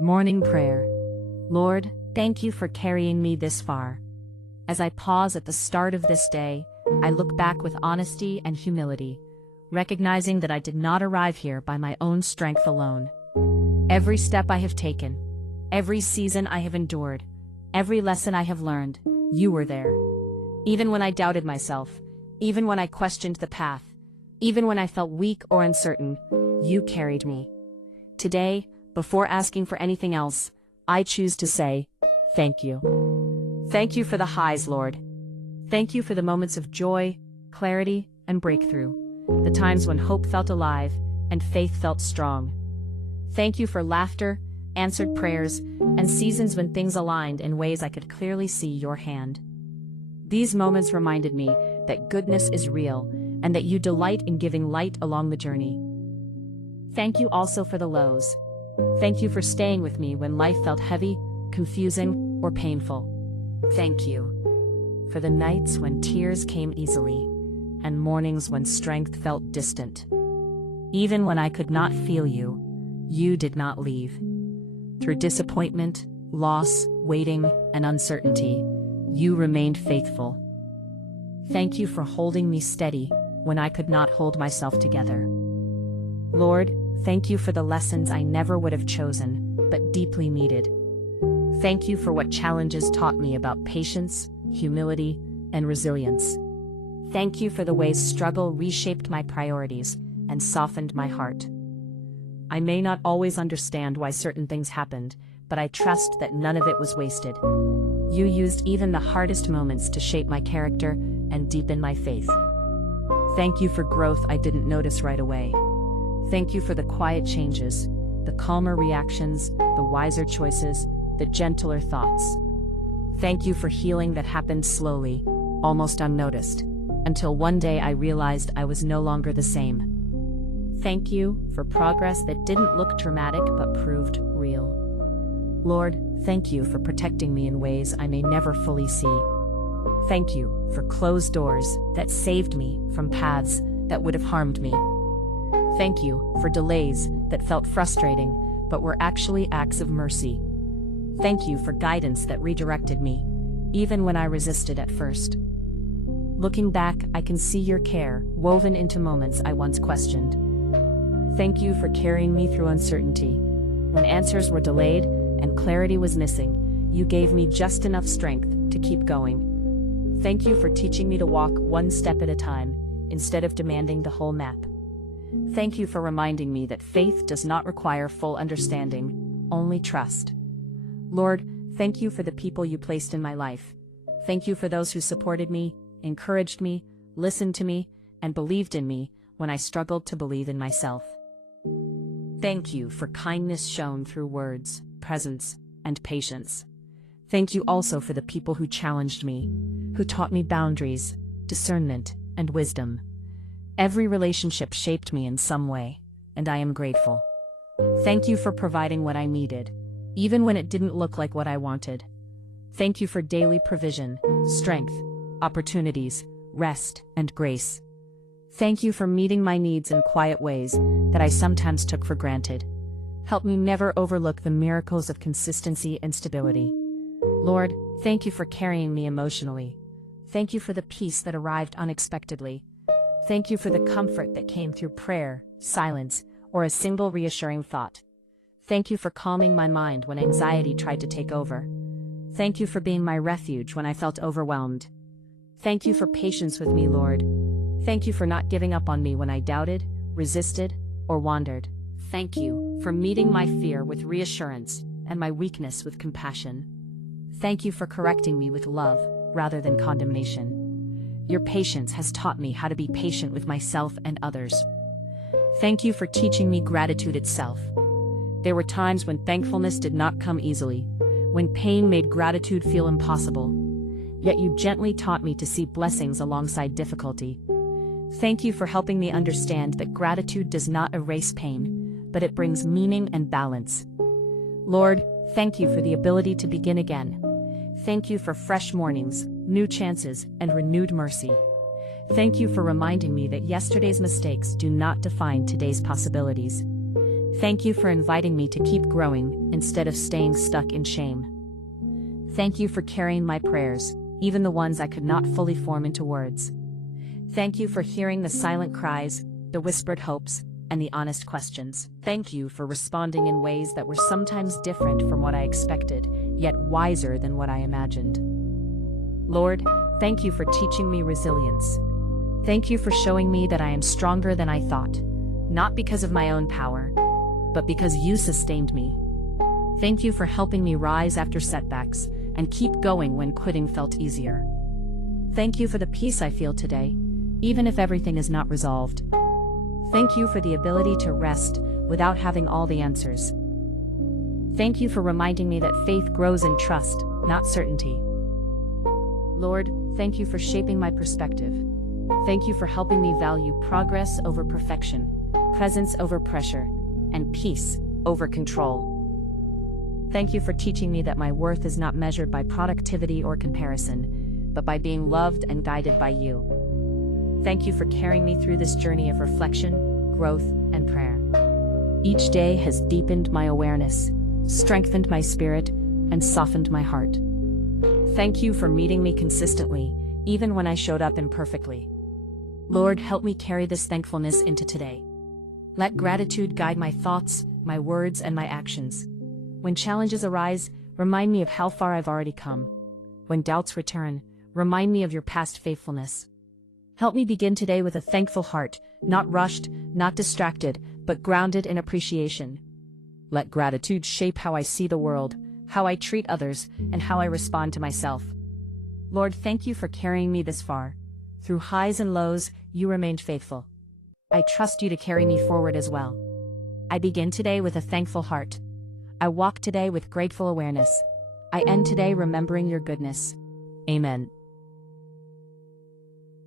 Morning prayer. Lord, thank you for carrying me this far. As I pause at the start of this day, I look back with honesty and humility, recognizing that I did not arrive here by my own strength alone. Every step I have taken, every season I have endured, every lesson I have learned, you were there. Even when I doubted myself, even when I questioned the path, even when I felt weak or uncertain, you carried me. Today, before asking for anything else, I choose to say, thank you. Thank you for the highs, Lord. Thank you for the moments of joy, clarity, and breakthrough, the times when hope felt alive and faith felt strong. Thank you for laughter, answered prayers, and seasons when things aligned in ways I could clearly see your hand. These moments reminded me that goodness is real and that you delight in giving light along the journey. Thank you also for the lows. Thank you for staying with me when life felt heavy, confusing, or painful. Thank you for the nights when tears came easily and mornings when strength felt distant. Even when I could not feel you, you did not leave. Through disappointment, loss, waiting, and uncertainty, you remained faithful. Thank you for holding me steady when I could not hold myself together. Lord, thank you for the lessons I never would have chosen, but deeply needed. Thank you for what challenges taught me about patience, humility, and resilience. Thank you for the ways struggle reshaped my priorities and softened my heart. I may not always understand why certain things happened, but I trust that none of it was wasted. You used even the hardest moments to shape my character and deepen my faith. Thank you for growth I didn't notice right away. Thank you for the quiet changes, the calmer reactions, the wiser choices, the gentler thoughts. Thank you for healing that happened slowly, almost unnoticed, until one day I realized I was no longer the same. Thank you for progress that didn't look dramatic but proved real. Lord, thank you for protecting me in ways I may never fully see. Thank you for closed doors that saved me from paths that would have harmed me. Thank you for delays that felt frustrating but were actually acts of mercy. Thank you for guidance that redirected me, even when I resisted at first. Looking back, I can see your care woven into moments I once questioned. Thank you for carrying me through uncertainty. When answers were delayed and clarity was missing, you gave me just enough strength to keep going. Thank you for teaching me to walk one step at a time, instead of demanding the whole map. Thank you for reminding me that faith does not require full understanding, only trust. Lord, thank you for the people you placed in my life. Thank you for those who supported me, encouraged me, listened to me, and believed in me when I struggled to believe in myself. Thank you for kindness shown through words, presence, and patience. Thank you also for the people who challenged me, who taught me boundaries, discernment, and wisdom. Every relationship shaped me in some way, and I am grateful. Thank you for providing what I needed, even when it didn't look like what I wanted. Thank you for daily provision, strength, opportunities, rest, and grace. Thank you for meeting my needs in quiet ways that I sometimes took for granted. Help me never overlook the miracles of consistency and stability. Lord, thank you for carrying me emotionally. Thank you for the peace that arrived unexpectedly. Thank you for the comfort that came through prayer, silence, or a single reassuring thought. Thank you for calming my mind when anxiety tried to take over. Thank you for being my refuge when I felt overwhelmed. Thank you for patience with me, Lord. Thank you for not giving up on me when I doubted, resisted, or wandered. Thank you for meeting my fear with reassurance and my weakness with compassion. Thank you for correcting me with love rather than condemnation. Your patience has taught me how to be patient with myself and others. Thank you for teaching me gratitude itself. There were times when thankfulness did not come easily, when pain made gratitude feel impossible. Yet you gently taught me to see blessings alongside difficulty. Thank you for helping me understand that gratitude does not erase pain, but it brings meaning and balance. Lord, thank you for the ability to begin again. Thank you for fresh mornings, new chances, and renewed mercy. Thank you for reminding me that yesterday's mistakes do not define today's possibilities. Thank you for inviting me to keep growing instead of staying stuck in shame. Thank you for carrying my prayers, even the ones I could not fully form into words. Thank you for hearing the silent cries, the whispered hopes, and the honest questions. Thank you for responding in ways that were sometimes different from what I expected, yet wiser than what I imagined. Lord, thank you for teaching me resilience. Thank you for showing me that I am stronger than I thought, not because of my own power, but because you sustained me. Thank you for helping me rise after setbacks and keep going when quitting felt easier. Thank you for the peace I feel today, even if everything is not resolved. Thank you for the ability to rest without having all the answers. Thank you for reminding me that faith grows in trust, not certainty. Lord, thank you for shaping my perspective. Thank you for helping me value progress over perfection, presence over pressure, and peace over control. Thank you for teaching me that my worth is not measured by productivity or comparison, but by being loved and guided by you. Thank you for carrying me through this journey of reflection, growth, and prayer. Each day has deepened my awareness, strengthened my spirit, and softened my heart. Thank you for meeting me consistently, even when I showed up imperfectly. Lord, help me carry this thankfulness into today. Let gratitude guide my thoughts, my words, and my actions. When challenges arise, remind me of how far I've already come. When doubts return, remind me of your past faithfulness. Help me begin today with a thankful heart, not rushed, not distracted, but grounded in appreciation. Let gratitude shape how I see the world, how I treat others, and how I respond to myself. Lord, thank you for carrying me this far. Through highs and lows, you remained faithful. I trust you to carry me forward as well. I begin today with a thankful heart. I walk today with grateful awareness. I end today remembering your goodness. Amen.